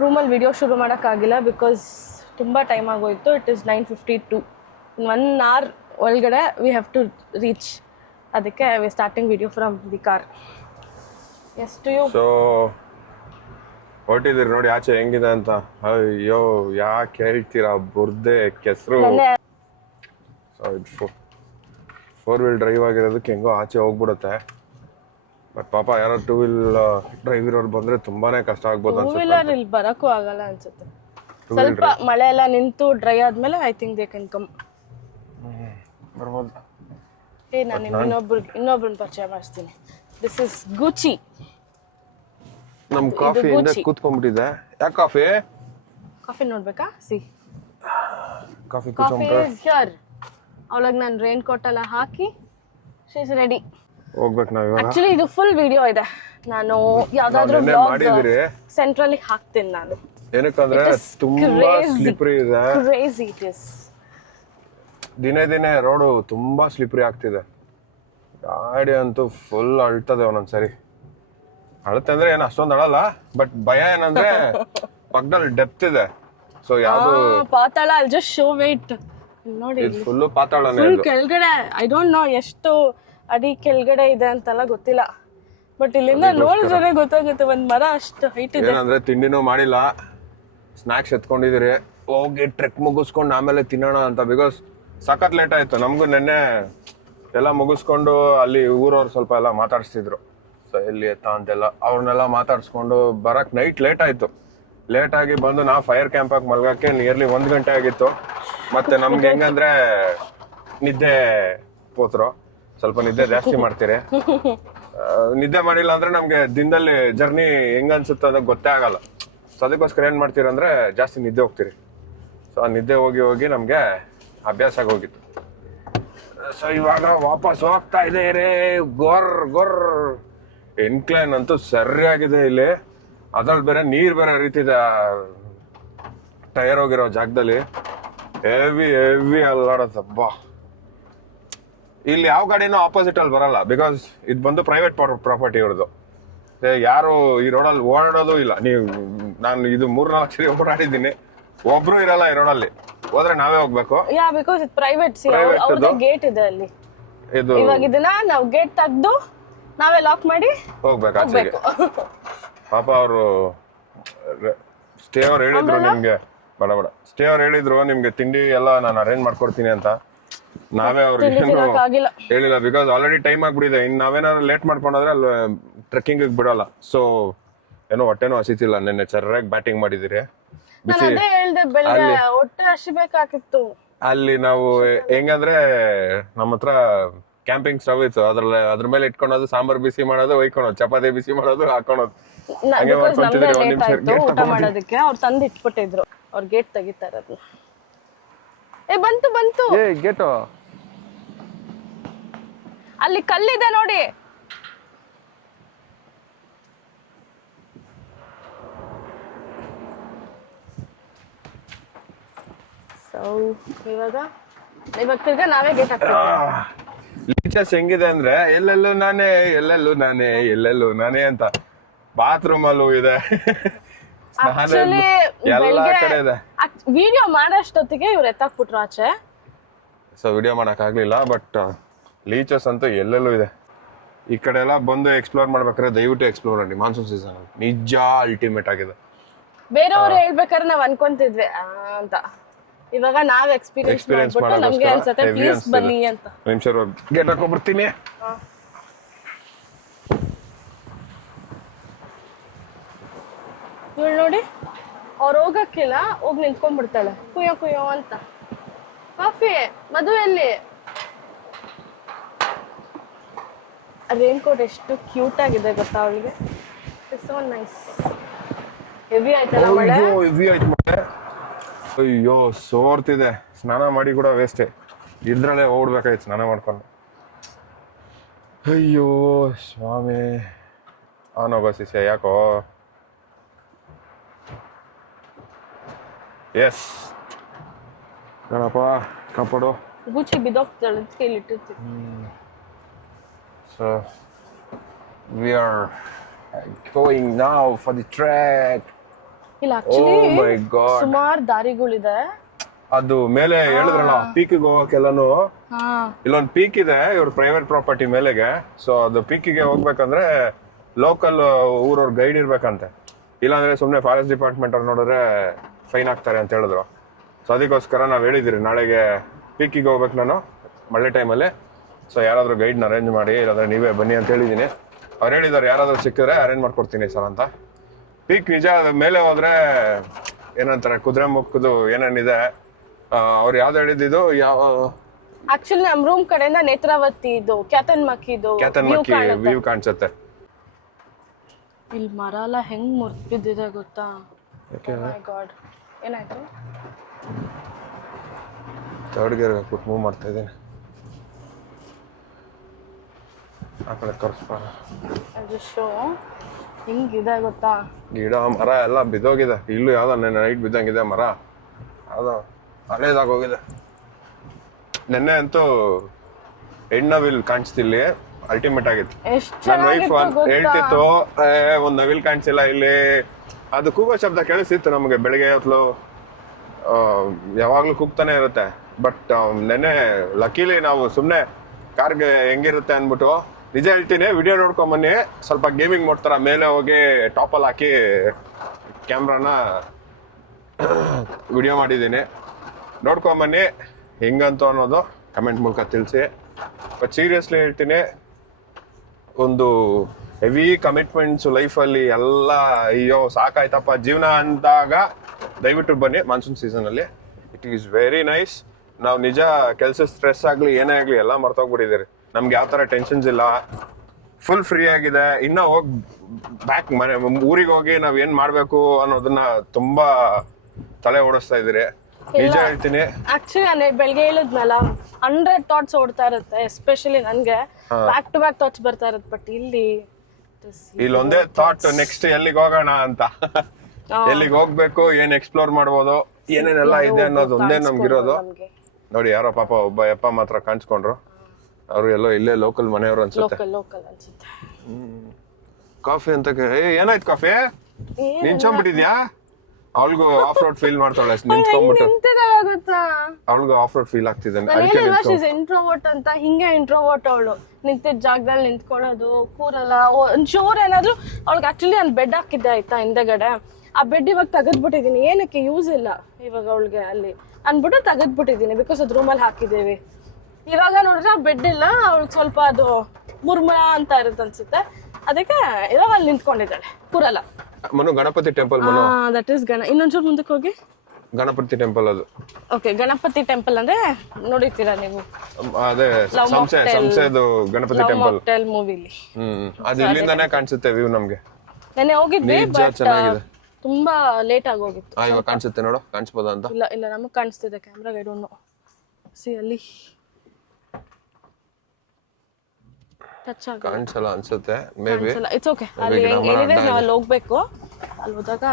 ರೂಮಲ್ಲಿ ವಿಡಿಯೋ ಶುರು ಮಾಡೋಕ್ಕಾಗಿಲ್ಲ ಬಿಕಾಸ್ ತುಂಬ ಟೈಮ್ ಆಗೋಯಿತು. It is 9:52. ಇನ್ 1 hour ಒಳಗಡೆ ವಿ ಹ್ಯಾವ್ ಟು ರೀಚ್. ಅದಕ್ಕೆ we starting video from the car. Yes to you. So ಹೊರಟಿದ್ದೀರಿ ನೋಡಿ ಆಚೆ ಹೆಂಗಿದೆ ಅಂತ. ಅಯ್ಯೋ ಯಾಕೆ ಹೇಳ್ತೀರಾ, ಬುರ್ದೆ ಕೆಸರು. ಸೊ 4-wheel ಡ್ರೈವ್ ಆಗಿರೋದಕ್ಕೆ ಹೆಂಗೋ ಆಚೆ ಹೋಗ್ಬಿಡುತ್ತೆ. ಬಟ್ ಪಾಪ ಯಾರೋ 2-wheel ಡ್ರೈವ್ ಇರೋರು ಬಂದ್ರೆ ತುಂಬಾನೇ ಕಷ್ಟ ಆಗ್ಬೋದು ಟೂ ವೀಲರ್ ಇಲ್ಲಿ ಬರೋಕ್ಕೂ ಆಗಲ್ಲ ಅನ್ಸುತ್ತೆ. ಸ್ವಲ್ಪ ಮಳೆ ಎಲ್ಲ ನಿಂತು ಡ್ರೈ ಆದ್ಮೇಲೆ I think they can come. ಬರ್ಬೋದು. ನಾನು ಇನ್ನೊಬ್ರನ್ನ ಪರಿಚಯ ಮಾಡಿಸ್ತೀನಿ. This is Gucci. ನಮ್ ಕಾಫಿ ಇಂದ ಕೂತ್ಕೊಂಡ್ಬಿಟ್ಟಿದೆ. ಯಾಕೆ ಕಾಫಿ ನೋಡ್ಬೇಕಾ? See Coffee is here. ಅವಳಗ್ ನಾನು ರೈನ್ ಕೋಟ್ ಎಲ್ಲ ಹಾಕಿ ಶಿ ಇಸ್ ರೆಡಿ. ಹೋಗ್ಬೇಕು ನಾವ್ ಇವಾಗ. ಆಕ್ಚುಲಿ ಇದು ಫುಲ್ ವಿಡಿಯೋ ಇದೆ. ನಾನು ಯಾವ್ದಾದ್ರು ಮಾಡಿದಿರಿ ಸೆಂಟ್ರಲ್ಲಿ ಹಾಕ್ತೀನಿ ನಾನು. ಏನಕ್ಕಂದ್ರೆ ತುಂಬಾ ಸ್ಲಿಪ್ರಿ ಇದೆ. Crazy it is. ದಿನೇ ರೋಡು ತುಂಬಾ ಸ್ಲಿಪ್ರಿ ಆಗ್ತಿದೆ. ಗಾಡಿ ಅಂತೂ ಫುಲ್ ಅಳ್ತದೆ ಒಂದೊಂದ್ಸರಿ. ಅಳುತ್ತೆ ಅಂದ್ರೆ ಏನು ಅಷ್ಟೊಂದು ಅಳಲ್ಲ, ಬಟ್ ಭಯ ಏನಂದ್ರೆ ಪಕ್ಕದಲ್ಲಿ ಡೆಪ್ತ್ ಇದೆ. ಸೊ ಯಾವ್ದು ಪಾತಾಳ. ಅಲ್ಲಿ ಜಸ್ಟ್ ಶೋ ವೇಟ್ ನೋಡಿ. ಫುಲ್ ಪಾತಾಳನೇ. ಫುಲ್ ಕೆಳಗಡೆ ಐ ಡೋಂಟ್ ನೋ ಎಷ್ಟು ಅಡಿ ಕೆಳಗಡೆ ಇದೆ ಅಂತೆಲ್ಲ ಗೊತ್ತಿಲ್ಲ. ಬಟ್ ಇಲ್ಲಿಂದ ನೋಡಿದ್ರೆ ಗೊತ್ತಾಗುತ್ತೆ. ಒಂದ್ ಮರ ಅಷ್ಟು ಹೈಟ್ ಇದೆ. ಏನಂದ್ರೆ ತಿಂಡಿನೂ ಮಾಡಿಲ್ಲ, ಸ್ನಾಕ್ಸ್ ಎತ್ಕೊಂಡಿದಿರಿ. ಹೋಗಿ ಟ್ರೆಕ್ ಮುಗಿಸ್ಕೊಂಡು ಆಮೇಲೆ ತಿನ್ನೋಣ ಅಂತ. ಬಿಕಾಸ್ ಸಖತ್ ಲೇಟ್ ಆಯ್ತು ನಮಗೂ. ನೆನ್ನೆ ಎಲ್ಲ ಮುಗಿಸ್ಕೊಂಡು ಅಲ್ಲಿ ಊರವ್ರು ಸ್ವಲ್ಪ ಎಲ್ಲ ಮಾತಾಡಿಸ್ತಿದ್ರು. ಸೊ ಎಲ್ಲಿ ಎತ್ತ ಅಂತೆಲ್ಲ ಅವ್ರನ್ನೆಲ್ಲ ಮಾತಾಡ್ಸ್ಕೊಂಡು ಬರಕ್ ನೈಟ್ ಲೇಟ್ ಆಯ್ತು. ಲೇಟ್ ಆಗಿ ಬಂದು ನಾವು ಫೈರ್ ಕ್ಯಾಂಪ್ ಆಗಿ ಮಲ್ಗಕ್ಕೆ ನಿಯರ್ಲಿ 1 ಗಂಟೆ ಆಗಿತ್ತು. ಮತ್ತೆ ನಮ್ಗೆ ಹೆಂಗಂದ್ರೆ ನಿದ್ದೆ ಪೋತ್ರು, ಸ್ವಲ್ಪ ನಿದ್ದೆ ಜಾಸ್ತಿ ಮಾಡ್ತೀರಿ. ನಿದ್ದೆ ಮಾಡಿಲ್ಲ ಅಂದ್ರೆ ನಮ್ಗೆ ದಿನದಲ್ಲಿ ಜರ್ನಿ ಹೆಂಗ ಅನ್ಸುತ್ತೆ ಅದಕ್ಕೆ ಗೊತ್ತೇ ಆಗಲ್ಲ. ಸೊ ಅದಕ್ಕೋಸ್ಕರ ಏನ್ ಮಾಡ್ತೀರಂದ್ರೆ ಜಾಸ್ತಿ ನಿದ್ದೆ ಹೋಗ್ತೀರಿ. ಸೊ ಆ ನಿದ್ದೆ ಹೋಗಿ ನಮ್ಗೆ ಅಭ್ಯಾಸ ಆಗೋಗಿತ್ತು. ಸೊ ಇವಾಗ ವಾಪಸ್ ಹೋಗ್ತಾ ಇದೆ ರೇ. ಗೊರ್ ಇನ್ಕ್ಲೈನ್ ಅಂತೂ ಸರಿಯಾಗಿದೆ ಇಲ್ಲಿ. ಅದ್ರಲ್ಲಿ ಬೇರೆ ನೀರ್ ಬೇರೆ ಹರಿತಿದೆ ಟೈರ್ ಹೋಗಿರೋ ಜಾಗದಲ್ಲಿ. ಹೆವಿ ಅಲ್ಲಾಡತ್ತಬ್ಬ. ಇಲ್ಲಿ ಯಾವ ಗಾಡಿನೂ ಆಪೋಸಿಟ್ ಅಲ್ಲಿ ಬರಲ್ಲ. ಬಿಕಾಸ್ ಇದು ಬಂದು ಪ್ರೈವೇಟ್ ಪ್ರಾಪರ್ಟಿ ಇವ್ರದ್ದು. ಯಾರು ಈ ರೋಡಲ್ಲಿ ಓಡಾಡೋದು ಇಲ್ಲ. ನಾನು ಇದು 3-4 ಸರಿ ಓಡಾಡಿದ್ದೀನಿ. ಒಬ್ರು ಇರಲ್ಲ ಈ ರೋಡಲ್ಲಿ. ಹೋದ್ರೆ ನಾವೇ ಹೋಗ್ಬೇಕು. ಬಿಕಾಸ್ ಇದು ಪ್ರೈವೇಟ್. ಗೇಟ್ ಇದೆ ಅಲ್ಲಿ. ಇದು ಇವಾಗ ಇದನ್ನ ನಾವು ಗೇಟ್ ತೆಗ್ದು ನಾವೇ ಲಾಕ್ ಮಾಡಿ ಹೋಗ್ಬೇಕು ಆಚೆಗೆ. ಪಾಪ ಅವರು ಸ್ಟೇ ಅವ್ರು ಹೇಳಿದ್ರು ನಿಮ್ಗೆ ಬೇಡ ಸ್ಟೇ ಅವ್ರು ಹೇಳಿದ್ರು ನಿಮ್ಗೆ ತಿಂಡಿ ಎಲ್ಲ ನಾನು ಅರೇಂಜ್ ಮಾಡ್ಕೊಡ್ತೀನಿ ಅಂತ. ನಾವೇ ಅವ್ರಿಗೆ ಹೇಳಿಲ್ಲ. ಬಿಕಾಸ್ ಆಲ್ರೆಡಿ ಟೈಮ್ ಆಗ್ಬಿಟ್ಟಿದೆ. ಇನ್ ನಾವೇನಾದ್ರು ಲೇಟ್ ಮಾಡ್ಕೊಂಡ್ರೆ ಅಲ್ಲಿ ಟ್ರೆಕ್ಕಿಂಗ್ ಬಿಡಲ್ಲ. ಸೊ ಏನೋ ಹೊಟ್ಟೆನೂ ಹಸಿತಿಲ್ಲ. ನೆನ್ನೆ ಚೆನ್ನಾಗಿ ಬ್ಯಾಟಿಂಗ್ ಮಾಡಿದಿರಿ. ಹೊಟ್ಟೆ ಹಸಿಬೇಕಾಗಿತ್ತು. ಅಲ್ಲಿ ನಾವು ಹೆಂಗಂದ್ರೆ ನಮ್ಮ ಹತ್ರ ಕ್ಯಾಂಪಿಂಗ್ ಸ್ಟವ್ ಇತ್ತು. ಅದ್ರ ಮೇಲೆ ಇಟ್ಕೊಳೋದು, ಸಾಂಬಾರ್ ಬಿಸಿ ಮಾಡೋದು, ಒಯ್ಕೊಳೋದು, ಚಪಾತಿ ಬಿಸಿ ಮಾಡೋದು, ಹಾಕೊಳೋದು. ಊಟ ಮಾಡೋದಕ್ಕೆ ಅವ್ರು ತಂದು ಇಟ್ಬಿಟ್ಟಿದ್ರು. ಅವ್ರ ಗೇಟ್ ತೆಗಿತಾರೆ ಅದನ್ನ. ಬಂತು ಗೇಟು ಅಲ್ಲಿ ಕಲ್ಲಿದೆ ನೋಡಿ. ಇವಾಗ ತಿರ್ಗಾ ನಾವೇ ಗೇಟ್ ಹಾಕ್ತೀವಿ. ಲೀಚಸ್ ಹೆಂಗಿದೆ ಅಂದ್ರೆ ಎಲ್ಲೆಲ್ಲೂ ನಾನೇ ಅಂತ. ಬಾತ್ರೂಮ್ ಅಲ್ಲೂ ಇದೆ, ಎಲ್ಲಾ ಕಡೆ ಇದೆ. ವಿಡಿಯೋ ಮಾಡೋಷ್ಟೊತ್ತಿಗೆ ಇವ್ರು ಎತ್ತಾಕ್ಬಿಟ್ರು ಆಚೆ. ಸೊ ವಿಡಿಯೋ ಮಾಡಕ್ ಆಗ್ಲಿಲ್ಲ. ಬಟ್ ಲೀಚಸ್ ಅಂತೂ ಎಲ್ಲೆಲ್ಲೂ ಇದೆ. ಈ ಕಡೆ ಎಲ್ಲ ಬಂದು ಎಕ್ಸ್ಪ್ಲೋರ್ ಮಾಡ್ಬೇಕಾದ್ರೆ ದಯವಿಟ್ಟು ಎಕ್ಸ್ಪ್ಲೋರ್ ಮಾಡಿ. ಮಾನ್ಸೂನ್ ಸೀಸನ್ ನಿಜ ಅಲ್ಟಿಮೇಟ್ ಆಗಿದೆ. ಬೇರೆಯವ್ರು ಹೇಳ್ಬೇಕಾದ್ರೆ ನಾವ್ ಅನ್ಕೊಂತಿದ್ವಿ ಅಂತ. ಇವಾಗ ನಾವ್ ಎಕ್ಸ್ಪೀರಿಯನ್ಸ್ ಮಾಡ್ಬಿಟ್ಟು ನಮ್ಗೆ ಅನ್ಸುತ್ತೆ ಪ್ಲೀಸ್ ಬನ್ನಿ ಅಂತ. ನಿಮಿಷ ಗೇಟ್ ಹಾಕೊಂಡ್ಬಿಡ್ತೀನಿ. ಇವಳು ನೋಡಿ, ಅವ್ರು ಹೋಗಕ್ಕಿಲ್ಲ, ಹೋಗಿ ನಿಂತ್ಕೊಂಡ್ಬಿಡ್ತಾಳೆ ಕುಯ್ಯೋ ಅಂತ. ಕಾಫಿ ಮದುವೆಯಲ್ಲಿ ರೈನ್ ಕೋಟ್ ಎಷ್ಟು ಕ್ಯೂಟ್ ಆಗಿದೆ ಗೊತ್ತಾ ಅವಳಿಗೆ. So nice. ಹೆವಿ ಆಯ್ತಲ್ಲ ಮಳೆ. ಹೆವಿ ಆಯ್ತು ಮಳೆ. ಅಯ್ಯೋ ಸೋರ್ತಿದೆ. ಸ್ನಾನ ಮಾಡಿ ಕೂಡ ವೇಸ್ಟೇ. ಇದ್ರಲ್ಲೇ ಓಡ್ಬೇಕಾಯ್ತು ಸ್ನಾನ ಮಾಡ್ಕೊಂಡು. ಅಯ್ಯೋ ಸ್ವಾಮಿ. ಅವನೋಗೋ ಶಿಷ್ಯ ಯಾಕೋ. ಎಸ್ ಗಣಪ ಕಾಪಾಡು. ಗುಚ್ಚಿ ಬಿದ್ದೋಗ್ತಾಳೆ ಕೈಲಿಟ್ಟಿರ್ತೀವಿ. So we are going now for the trek. ಇಲ್ಲ ಆಕ್ಚುಲಿ ಮೈ ಗಾಡ್, ಸುಮಾರು ದಾರಿಗಳಿದೆ. ಅದು ಮೇಲೆ ಹೇಳಿದ್ರಲ್ಲ ಪೀಕಿಗೆ ಹೋಗಕ್ಕೆಲ್ಲಾನು ಹಾ ಇಲ್ಲೊಂದು ಪೀಕ್ ಇದೆ ಇವ್ರ ಪ್ರೈವೇಟ್ ಪ್ರಾಪರ್ಟಿ ಮೇಲೆಗೆ. ಸೊ ಅದು ಪೀಕಿಗೆ ಹೋಗ್ಬೇಕಂದ್ರೆ ಲೋಕಲ್ ಊರವ್ರ ಗೈಡ್ ಇರ್ಬೇಕಂತೆ, ಇಲ್ಲಾಂದ್ರೆ ಸುಮ್ಮನೆ ಫಾರೆಸ್ಟ್ ಡಿಪಾರ್ಟ್ಮೆಂಟ್ ಅವ್ರು ನೋಡಿದ್ರೆ ಫೈನ್ ಹಾಕ್ತಾರೆ ಅಂತ ಹೇಳಿದ್ರು. ಸೊ ಅದಕ್ಕೋಸ್ಕರ ನಾವು ಹೇಳಿದಿರಿ ನಾಳೆಗೆ ಪೀಕಿಗೆ ಹೋಗ್ಬೇಕು ನಾನು ಮಳೆ ಟೈಮಲ್ಲಿ. ಸೊ ಯಾರಾದರೂ ಗೈಡ್ನ ಅರೇಂಜ್ ಮಾಡಿ, ಇಲ್ಲಾಂದ್ರೆ ನೀವೇ ಬನ್ನಿ ಅಂತ ಹೇಳಿದ್ದೀನಿ. ಅವ್ರು ಹೇಳಿದಾರೆ ಯಾರಾದರೂ ಸಿಕ್ಕಿದ್ರೆ ಅರೇಂಜ್ ಮಾಡ್ಕೊಡ್ತೀನಿ ಸರ್ ಅಂತ. ಪೀಕ್ ನಿಜ ಮೇಲೆ ಹೋದ್ರೆ ಏನಂತಾರೆ ಕುದುರೆ ಮುಕ್ಕದು ಏನೇನಿದೆ, ಅವ್ರು ಯಾವ್ದು ಹೇಳಿದ್ದು ಯಾವ ಆಕ್ಚುಲಿ ನಮ್ ರೂಮ್ ಕಡೆಯಿಂದ ನೇತ್ರಾವತಿ ಇದು ಕ್ಯಾತನ್ಮಕ್ಕಿದು ಕ್ಯಾತನ್ಮಕ್ಕಿ ವ್ಯೂ ಕಾಣಿಸುತ್ತೆ. ಇಲ್ಲಿ ಮರ ಎಲ್ಲ ಹೆಂಗ್ ಮುರ್ದ್ ಬಿದ್ದಿದೆ ಗೊತ್ತಾ? ಮೈ ಗಾಡ್, ಏನಾಯ್ತು? ಥರ್ಡ್ ಗೇರ್ ಹಾಕ್ಬಿಟ್ಟು ಮೂವ್ ಮಾಡ್ತಾ ಇದ್ದೀನಿ. ಆ ಕಡೆ ತೋರಿಸ್ಬಾರ. ಅದು ಶೋ ಹಿಂಗಿದೆ ಗೊತ್ತಾ? ಗಿಡ ಮರ ಎಲ್ಲ ಬಿದ್ದೋಗಿದೆ. ಇಲ್ಲೂ ಯಾವ್ದೋ ನೈಟ್ ಬಿದ್ದಂಗಿದೆ ಮರ, ಯಾವ್ದೋ ಹಳೇದಾಗೋಗಿದೆ. ನೆನ್ನೆ ಅಂತೂ ಹೆಣ್ಣವಿಲ್ ಕಾಣಿಸ್ತಿಲ್ಲಿ, ಅಲ್ಟಿಮೇಟ್ ಆಗಿತ್ತು. ನನ್ನ ವೈಫ್ ಹೇಳ್ತಿತ್ತು ಒಂದ್ ನವಿಲ್ ಕಾಣಿಸಿಲ್ಲ ಇಲ್ಲಿ. ಅದು ಕೂಗೋ ಶಬ್ದ ಕೇಳಿಸಿತ್ತು ನಮಗೆ ಬೆಳಿಗ್ಗೆ ಹೊತ್ತು, ಯಾವಾಗ್ಲೂ ಕೂಗ್ತಾನೆ ಇರುತ್ತೆ. ಬಟ್ ನೆನ್ನೆ ಲಕ್ಕೀಲಿ ನಾವು ಸುಮ್ನೆ ಕಾರ್ಗೆ ಹೆಂಗಿರುತ್ತೆ ಅನ್ಬಿಟ್ಟು, ನಿಜ ಹೇಳ್ತೀನಿ ವಿಡಿಯೋ ನೋಡ್ಕೊಂಬನ್ನಿ, ಸ್ವಲ್ಪ ಗೇಮಿಂಗ್ ಮಾಡ್ತಾರ ಮೇಲೆ ಹೋಗಿ ಟಾಪಲ್ಲಿ ಹಾಕಿ ಕ್ಯಾಮ್ರಾನ ವಿಡಿಯೋ ಮಾಡಿದ್ದೀನಿ, ನೋಡ್ಕೊಂಬನ್ನಿ ಹೆಂಗಂತ ಅನ್ನೋದು ಕಮೆಂಟ್ ಮೂಲಕ ತಿಳಿಸಿ. ಬಟ್ ಸೀರಿಯಸ್ಲಿ ಹೇಳ್ತೀನಿ, ಒಂದು ಹೆವಿ ಕಮಿಟ್ಮೆಂಟ್ಸ್ ಲೈಫಲ್ಲಿ ಎಲ್ಲ ಅಯ್ಯೋ ಸಾಕಾಯ್ತಪ್ಪ ಜೀವನ ಅಂದಾಗ ದಯವಿಟ್ಟು ಬನ್ನಿ ಮಾನ್ಸೂನ್ ಸೀಸನಲ್ಲಿ. It is very nice. ನಾವು ನಿಜ ಕೆಲಸ ಸ್ಟ್ರೆಸ್ ಆಗಲಿ ಏನೇ ಆಗಲಿ ಎಲ್ಲ ಮರ್ತೋಗ್ಬಿಟ್ಟಿದ್ದೀರಿ. ನಮ್ಗೆ ಯಾವ ಥರ ಟೆನ್ಷನ್ಸ್ ಇಲ್ಲ, ಫುಲ್ ಫ್ರೀ ಆಗಿದೆ. ಇನ್ನ ಹೋಗಿ ಬ್ಯಾಕ್ ಮನೆ ಊರಿಗೆ ಹೋಗಿ ನಾವ್ ಏನ್ ಮಾಡ್ಬೇಕು ಅನ್ನೋದನ್ನ ತುಂಬಾ ತಲೆ ಓಡಿಸ್ತಾ ಇದ್ದೀರಿ. ನಿಜ ಹೇಳ್ತೀನಿ, ಆಕ್ಚುಲಿ ನಾನು ಬೆಳಗ್ಗೆ ಹೇಳಿದ್ನಲ್ಲ 100 ಥಾಟ್ಸ್ ಓಡ್ತಾ ಇರುತ್ತೆ, ಎಸ್ಪೆಷಲಿ ನನ್ಗೆ ಬ್ಯಾಕ್ ಟು ಬ್ಯಾಕ್ ಥಾಟ್ಸ್ ಬರ್ತಾ ಇರುತ್ತೆ. ಬಟ್ ಇಲ್ಲೊಂದೇ ಥಾಟ್, ನೆಕ್ಸ್ಟ್ ಎಲ್ಲಿಗೆ ಹೋಗೋಣ ಅಂತ, ಎಲ್ಲಿಗೆ ಹೋಗ್ಬೇಕು, ಏನ್ ಎಕ್ಸ್ಪ್ಲೋರ್ ಮಾಡ್ಬೋದು, ಏನೇನೆಲ್ಲ ಇದೆ ಅನ್ನೋದು ಒಂದೇ ನಮ್ಗಿರೋದು. ನೋಡಿ ಯಾರೋ ಪಾಪ ಒಬ್ಬ ಯಪ್ಪ ಮಾತ್ರ ಕಾಣಿಸ್ಕೊಂಡ್ರು, ಅವ್ರು ಎಲ್ಲೋ ಇಲ್ಲೇ ಲೋಕಲ್ ಮನೆಯವರು ಅನ್ಸುತ್ತೆ. ಕಾಫಿ ಅಂತ ಏನಾಯ್ತು ಕಾಫಿ ನಿಂಚ್ಕೊಂಡ್ಬಿಟ್ಟಿದ್ಯಾ? ಅವಳಿಗೂ ಆಫ್ ರೋಡ್ ಫೀಲ್ ಮಾಡ್ತಾಳೆ ನಿಂತ್ಕೊಂಡ್ಬಿಟ್ಟು, ಅವಳಿಗೂ ಆಫ್ ರೋಡ್ ಫೀಲ್ ಆಗ್ತಿದೆ. ಇಂಟ್ರೋವರ್ಟ್ ಅಂತ ಹಿಂಗೆ ಇಂಟ್ರೋವರ್ಟ್ ಅವಳು ನಿಂತಿದ್ದ ಜಾಗದಲ್ಲಿ ನಿಂತ್ಕೊಳ್ಳೋದು, ಕೂರಲ್ಲ. ಒಂಚೂರು ಏನಾದ್ರು ಅವಳಿಗೆ ಆಕ್ಚುಲಿ ನಾನು ಬೆಡ್ ಹಾಕಿದ್ದೆ ಆಯ್ತಾ ಹಿಂದೆಗಡೆ, ಆ ಬೆಡ್ ಇವಾಗ ತೆಗೆದ್ಬಿಟ್ಟಿದೀನಿ, ಏನಕ್ಕೆ ಯೂಸ್ ಇಲ್ಲ ಇವಾಗ ಅವಳಿಗೆ ಅಲ್ಲಿ ಅನ್ಬಿಟ್ಟು ತೆಗೆದ್ಬಿಟ್ಟಿದೀನಿ. ಬಿಕಾಸ್ ಅದು ರೂಮಲ್ಲಿ ಹಾಕಿದ್ದೀವಿ. ಇವಾಗ ನೋಡಿದ್ರೆ ಆ ಬೆಡ್ ಇಲ್ಲ, ಅವಳಿಗೆ ಸ್ವಲ್ಪ ಅದು ಮುರ್ಮುರ ಅಂತ ಇರುತ್ತೆ ಅನ್ಸುತ್ತೆ, ಅದಕ್ಕೆ ಇವಾಗ ಅಲ್ಲಿ ನಿಂತ್ಕೊಂಡಿದ್ದಾಳೆ, ಕೂರಲ್ಲ. Manu Ganapati temple, that is ಇನ್ನೊಂಚೂರು ಮುಂದಕ್ಕೆ ಹೋಗಿ ಗಣಪತಿ ಟೆಂಪಲ್ ಅದು. ಓಕೆ, ಗಣಪತಿ ಟೆಂಪಲ್ ಅಂದ್ರೆ ನೋಡಿರ್ತೀರಾ ನೀವು, ಅದೇ ಸಂಸೆದು ಗಣಪತಿ ಟೆಂಪಲ್ ಮೂವಿಲಿ. ಅದು ಇಲ್ಲಿಂದಾನೇ ಕಾಣಿಸುತ್ತೆ ವ್ಯೂ ನಮ್ಗೆ. ನೆನ್ನೆ ಹೋಗಿದ್ವಿ, ಬಟ್ ತುಂಬಾ ಲೇಟ್ ಆಗಿ ಹೋಗಿತ್ತು. ಇವಾಗ ಕಾಣಿಸುತ್ತೆ ನೋಡು, ಕಾಣಿಸ್ಬೋದಾ ಅಂತ? ಇಲ್ಲ ಇಲ್ಲ, ನಮಗ್ ಕಾಣಿಸ್ತಿದೆ ಕ್ಯಾಮ್ರಾಗೆ. ಐ ಡೋಂಟ್ ನೋ, ಸಿ ಅಲ್ಲಿ ಟಚ್ ಆಗ ಕಾಣಿಸಲ್ಲ ಅನ್ಸುತ್ತೆ, ಮೇ ಬಿ. It's okay. ಅಲ್ಲಿ ಏನಿದೆ ನಾವು ಅಲ್ಲಿ ಹೋಗ್ಬೇಕು, ಅಲ್ಲಿ ಹೋದಾಗ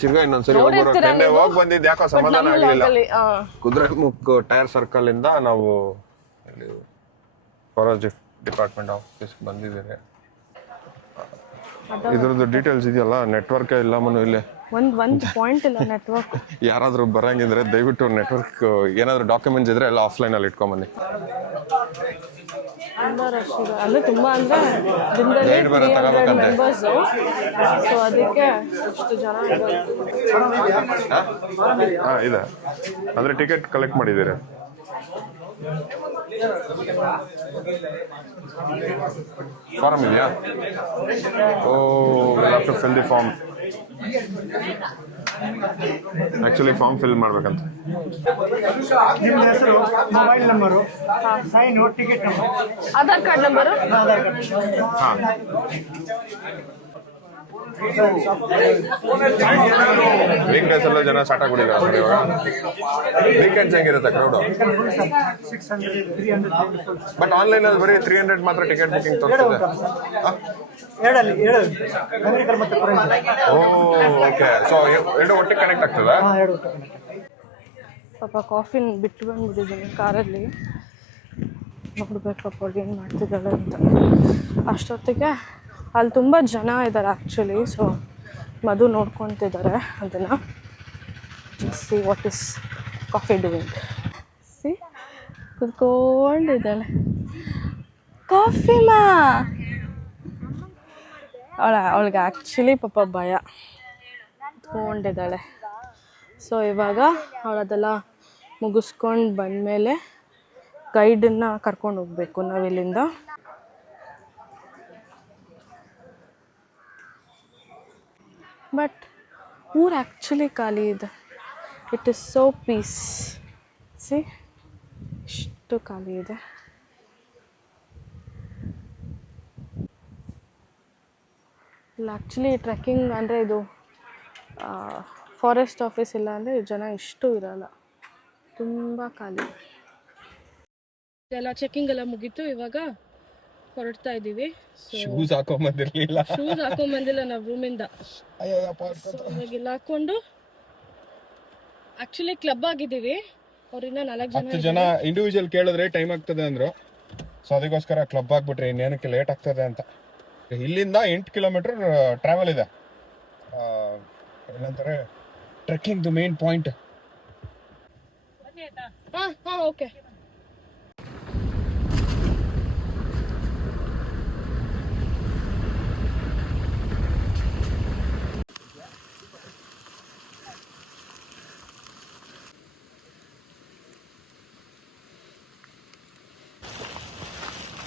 ತಿರ್ಗಾ ಇನ್ನೊಂದ್ಸರಿ ಹೋಗಿ ಬಂದಿದ್ದು ಯಾಕೋ ಸಮಾಧಾನ ಆಗ್ಲಿಲ್ಲ. ಕುದುರೆ ಮುಕ್ ಟೈರ್ ಸರ್ಕಲ್ ಇಂದ ನಾವು ಫಾರೆಸ್ಟ್ ಡಿಪಾರ್ಟ್ಮೆಂಟ್ ಆಫೀಸ್ ಬಂದಿದ್ದೀರಿ. ಇದ್ರದ್ದು ಡೀಟೇಲ್ಸ್ ಇದೆಯಲ್ಲ, ನೆಟ್ವರ್ಕ್ ಇಲ್ಲ ಮನು ಇಲ್ಲಿ. ಒಂದು ಪಾಯಿಂಟ್ ಇಲ್ಲ ನೆಟ್ವರ್ಕ್. ಯಾರಾದ್ರೂ ಬರಂಗಿದ್ರೆ ದಯವಿಟ್ಟು ನೆಟ್ವರ್ಕ್ ಏನಾದ್ರು ಡಾಕ್ಯುಮೆಂಟ್ಸ್ ಇದ್ರೆ ಎಲ್ಲ ಆಫ್ಲೈನ್ ಅಲ್ಲಿ ಇಟ್ಕೊಂಬನ್ನಿ. ತುಂಬಾ ರಶ್ ಇದೆ ಅಂದ್ರೆ, ತುಂಬಾ ಅಂದ್ರೆ ದಿನದಲ್ಲಿ 300 ಮೆಂಬರ್ಸ್, ಸೊ ಅದಕ್ಕೆ ಅಷ್ಟು ಜನ ಇದೆ. ಅಂದ್ರೆ ಟಿಕೆಟ್ ಕಲೆಕ್ಟ್ ಮಾಡಿದ್ದೀರಾ? ಫಾರ್ಮ್ ಇದೆಯಾ? Oh, will have to fill the form. Actually form fill ಮಾಡ್ಬೇಕಂತ. ನಿಮ್ಮ ಹೆಸರು, mobile number, sign, ticket number, Aadhaar card number. ಹಾಂ, ವೀಕ್ ಡೇಸ್ ಎಲ್ಲ ಜನ ಸ್ಟಾರ್ಟ್ ಆಗ್ಬಿಟ್ಟಿಲ್ಲ ಇವಾಗ. ವೀಕೆಂಡ್ಸ್ ಹೆಂಗಿರುತ್ತೆ ಕ್ರೌಡು? 600, 300. ಬಟ್ ಆನ್ಲೈನ್ ಅಲ್ಲಿ ಬರೀ 300 ಮಾತ್ರ ಟಿಕೆಟ್ ಬುಕಿಂಗ್ ತೋರಿಸ್ತದೆ. ಎರಡು ಮತ್ತೆ ಓ, ಓಕೆ. ಸೊ ಎರಡು ಒಟ್ಟಿಗೆ ಕನೆಕ್ಟ್ ಆಗ್ತದೆ. ಪಾಪ ಕಾಫಿನ ಬಿಟ್ಟು ಬಂದ್ಬಿಟ್ಟಿದ್ದೀನಿ ಕಾರಲ್ಲಿ, ನೋಡ್ಬೇಕಪ್ಪ ಅವ್ಳು ಏನು ಮಾಡ್ತಿದ್ದಾಳೆ ಅಂತ. ಅಷ್ಟೊತ್ತಿಗೆ ಅಲ್ಲಿ ತುಂಬ ಜನ ಇದ್ದಾರೆ ಆ್ಯಕ್ಚುಲಿ, ಸೊ ಮಧು ನೋಡ್ಕೊತಿದ್ದಾರೆ ಅದನ್ನು. See what is Coffee doing. See ಕುತ್ಕೊಂಡಿದ್ದಾಳೆ. ಕಾಫಿ ಮಾ ಅವಳಿಗೆ ಆ್ಯಕ್ಚುಲಿ ಪಾಪ ಭಯ, ಕುತ್ಕೊಂಡಿದ್ದಾಳೆ. ಸೊ ಇವಾಗ ಅವಳದೆಲ್ಲ ಮುಗಿಸ್ಕೊಂಡು ಬಂದಮೇಲೆ ಗೈಡನ್ನು ಕರ್ಕೊಂಡು ಹೋಗಬೇಕು ನಾವಿಲ್ಲಿಂದ. ಬಟ್ ಊರು ಆ್ಯಕ್ಚುಲಿ ಖಾಲಿ ಇದೆ. It is so peace. See ಇಷ್ಟು ಖಾಲಿ ಇದೆ. ಇಲ್ಲ ಆ್ಯಕ್ಚುಲಿ ಟ್ರೆಕ್ಕಿಂಗ್ ಅಂದರೆ ಇದು ಫಾರೆಸ್ಟ್ ಆಫೀಸ್ ಇಲ್ಲ ಅಂದರೆ ಜನ ಇಷ್ಟು ಇರಲ್ಲ, ತುಂಬ ಖಾಲಿ. ಎಲ್ಲ ಚೆಕ್ಕಿಂಗ್ ಎಲ್ಲ ಮುಗೀತು, ಇವಾಗ ಹೊರಡ್ತಾ ಇದ್ದೀವಿ. ಶೂಸ್ ಹಾಕೊಂಬಂದಿರ್ಲಿಲ್ಲ. ಶೂಸ್ ಹಾಕೊಂಬಂದಿಲ್ಲ ನಾವು ರೂಮಿಂದ. ಇವಾಗೆಲ್ಲ ಹಾಕ್ಕೊಂಡು ಆ್ಯಕ್ಚುಲಿ ಕ್ಲಬ್ ಆಗಿದ್ದೀವಿ. ಅವ್ರಿಂದ 4 ಜನ ಇಂಡಿವಿಜುವಲ್ ಕೇಳಿದ್ರೆ ಟೈಮ್ ಆಗ್ತದೆ ಅಂದರು. ಸೊ ಅದಕ್ಕೋಸ್ಕರ ಕ್ಲಬ್ ಆಗ್ಬಿಟ್ರೆ ಇನ್ನೇನಕ್ಕೆ ಲೇಟ್ ಆಗ್ತದೆ ಅಂತ. ಇಲ್ಲಿಂದ 8 ಕಿಲೋಮೀಟರ್ ಟ್ರಾವೆಲ್ ಇದೆ. ಏನಂತಾರೆ ಟ್ರೆಕ್ಕಿಂಗ್ದು ಮೇನ್ ಪಾಯಿಂಟ್. ಹಾಂ ಓಕೆ.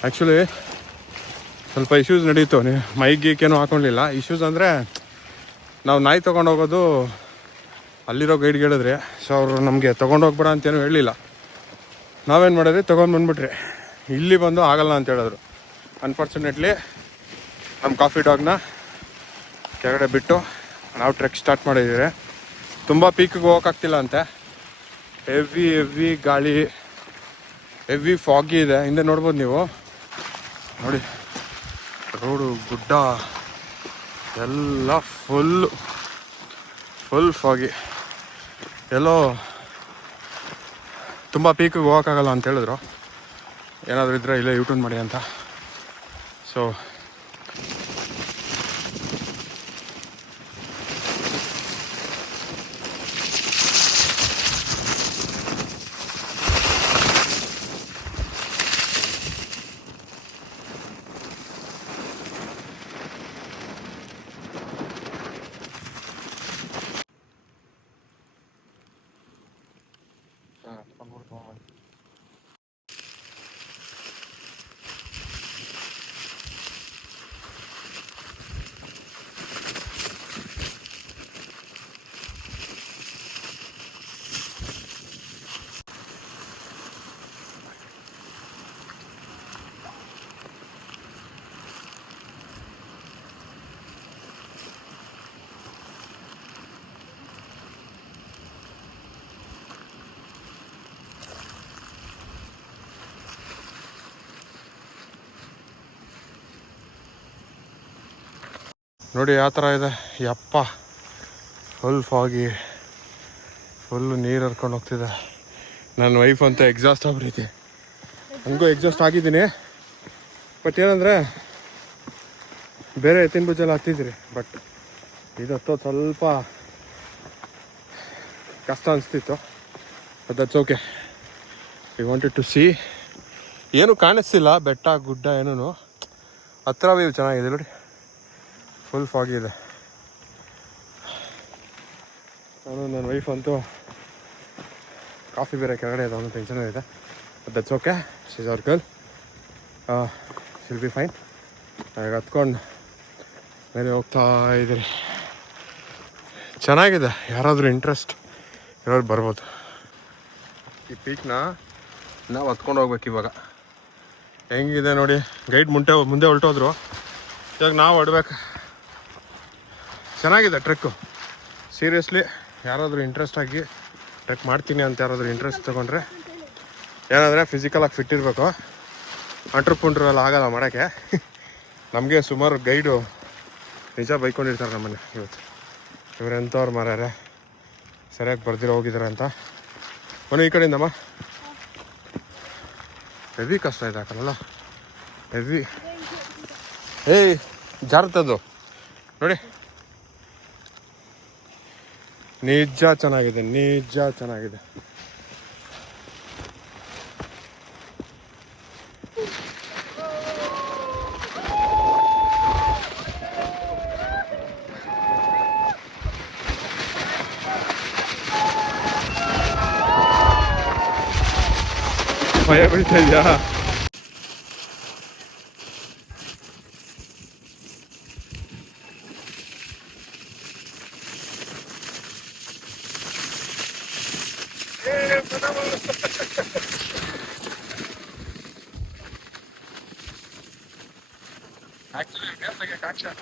ಆ್ಯಕ್ಚುಲಿ ಸ್ವಲ್ಪ ಇಶ್ಯೂಸ್ ನಡೀತು. ನೀವು ಮೈಕ್ ಗೀಕೇನೂ ಹಾಕೊಂಡಿಲ್ಲ. ಇಶ್ಯೂಸ್ ಅಂದರೆ ನಾವು ನಾಯಿ ತೊಗೊಂಡು ಹೋಗೋದು ಅಲ್ಲಿರೋ ಗೈಡ್ಗೆ ಹೇಳಿದ್ರಿ. ಸೊ ಅವರು ನಮಗೆ ತೊಗೊಂಡೋಗ್ಬೇಡ ಅಂತೇನು ಹೇಳಲಿಲ್ಲ. ನಾವೇನು ಮಾಡಿದ್ರಿ, ತೊಗೊಂಡು ಬಂದ್ಬಿಟ್ರಿ. ಇಲ್ಲಿ ಬಂದು ಆಗಲ್ಲ ಅಂತ ಹೇಳಿದ್ರು. ಅನ್ಫಾರ್ಚುನೇಟ್ಲಿ ನಮ್ಮ ಕಾಫಿ ಡಾಗ್ನ ಕೆಳಗಡೆ ಬಿಟ್ಟು ನಾವು ಟ್ರೆಕ್ ಸ್ಟಾರ್ಟ್ ಮಾಡಿದ್ದೀವಿ. ತುಂಬ ಪೀಕಿಗೆ ಹೋಗೋಕ್ಕಾಗ್ತಿಲ್ಲ ಅಂತೆ. ಹೆವಿ ಗಾಳಿ, ಹೆವಿ ಫಾಗಿ ಇದೆ. ಹಿಂದೆ ನೋಡ್ಬೋದು ನೀವು, ನೋಡಿ ರೋಡು, ಗುಡ್ಡ ಎಲ್ಲ ಫುಲ್ ಫಾಗಿ. ಎಲ್ಲೋ ತುಂಬ ಪೀಕಿಗೆ ಹೋಗೋಕ್ಕಾಗಲ್ಲ ಅಂತ ಹೇಳಿದ್ರು. ಏನಾದರೂ ಇದ್ದರೆ ಇಲ್ಲೇ ಯೂಟರ್ನ್ ಮಾಡಿ ಅಂತ. ಸೊ ನೋಡಿ ಯಾವ ಥರ ಇದೆ. ಯಪ್ಪ ಫುಲ್ ಫಾಗಿ, ಫುಲ್ಲು ನೀರು ಹರ್ಕೊಂಡು ಹೋಗ್ತಿದೆ. ನನ್ನ ವೈಫ್ ಅಂತ ಎಕ್ಸಾಸ್ಟ್ ಆಗ್ಬಿಟ್ಟೈತಿ. ನನಗೂ ಎಕ್ಸಾಸ್ಟ್ ಆಗಿದ್ದೀನಿ. ಬಟ್ ಏನಂದರೆ ಬೇರೆ ಎತ್ತಿನ ಬುಜ್ಜೆಲ್ಲ ಹತ್ತಿದ್ರಿ. ಬಟ್ ಇದು ಹತ್ತೋದು ಸ್ವಲ್ಪ ಕಷ್ಟ ಅನಿಸ್ತಿತ್ತು. But that's okay. We wanted to see. ಏನೂ ಕಾಣಿಸ್ತಿಲ್ಲ, ಬೆಟ್ಟ ಗುಡ್ಡ ಏನೂ. ಹತ್ತಿರ ವ್ಯೂ ಚೆನ್ನಾಗಿದೆ ನೋಡಿ, ಫುಲ್ ಫಾಗಿ ಇದೆ. ನಾನು ನನ್ನ ವೈಫ್ ಅಂತೂ ಕಾಫಿ ಬೇರೆ ಕೆಳಗಡೆ ಇದೆ, ಅವನು ಟೆನ್ಷನ್ ಇದೆ. But that's okay, she is our girl, she'll be fine. ಈಗ ಹತ್ಕೊಂಡು ಮೇಲೆ ಹೋಗ್ತಾ ಇದ್ದೀರಿ. ಚೆನ್ನಾಗಿದೆ, ಯಾರಾದರೂ ಇಂಟ್ರೆಸ್ಟ್ ಇರೋರು ಬರ್ಬೋದು. ಈ ಪೀಕ್ನ ನಾವು ಹತ್ಕೊಂಡು ಹೋಗ್ಬೇಕು. ಇವಾಗ ಹೆಂಗಿದೆ ನೋಡಿ, ಗೈಡ್ ಮುಂದೆ ಹೊರಟೋದ್ರು. ಇವಾಗ ನಾವು ಹೊಡ್ಬೇಕು. ಚೆನ್ನಾಗಿದೆ ಟ್ರೆಕ್ಕು. ಸೀರಿಯಸ್ಲಿ ಯಾರಾದರೂ ಇಂಟ್ರೆಸ್ಟ್ ಆಗಿ ಟ್ರೆಕ್ ಮಾಡ್ತೀನಿ ಅಂತ ಯಾರಾದರೂ ಇಂಟ್ರೆಸ್ಟ್ ತೊಗೊಂಡ್ರೆ, ಏನಂದರೆ ಫಿಸಿಕಲಾಗಿ ಫಿಟ್ ಇರಬೇಕು. ಅಂಟ್ರಪುಂಟ್ರು ಎಲ್ಲ ಆಗಲ್ಲ ಮಾಡೋಕ್ಕೆ. ನಮಗೆ ಸುಮಾರು ಗೈಡು ನಿಜ ಬೈಕೊಂಡಿರ್ತಾರೆ ನಮ್ಮನ್ನು. ಇವ್ರು ಎಂಥವ್ರು ಮಾರ್ಯಾರೆ, ಸರಿಯಾಗಿ ಬರ್ದಿರೋ ಹೋಗಿದ್ದಾರೆ ಅಂತ. ಮೊನ್ನೆ ಈ ಕಡೆಯಿಂದಮ್ಮ ಹೆವಿ ಕಷ್ಟ ಇದೆ ಹಾಕಲ್ಲ, ಹೆವಿ. ಏಯ್ ಜಾರ್ತದ್ದು ನೋಡಿ, ನಿಜ ಚೆನ್ನಾಗಿದೆ, ನಿಜ ಚೆನ್ನಾಗಿದೆ. ಭಯ ಬೀಳ್ತಾ ಇದೆಯಾ? Actually, I guess I get action.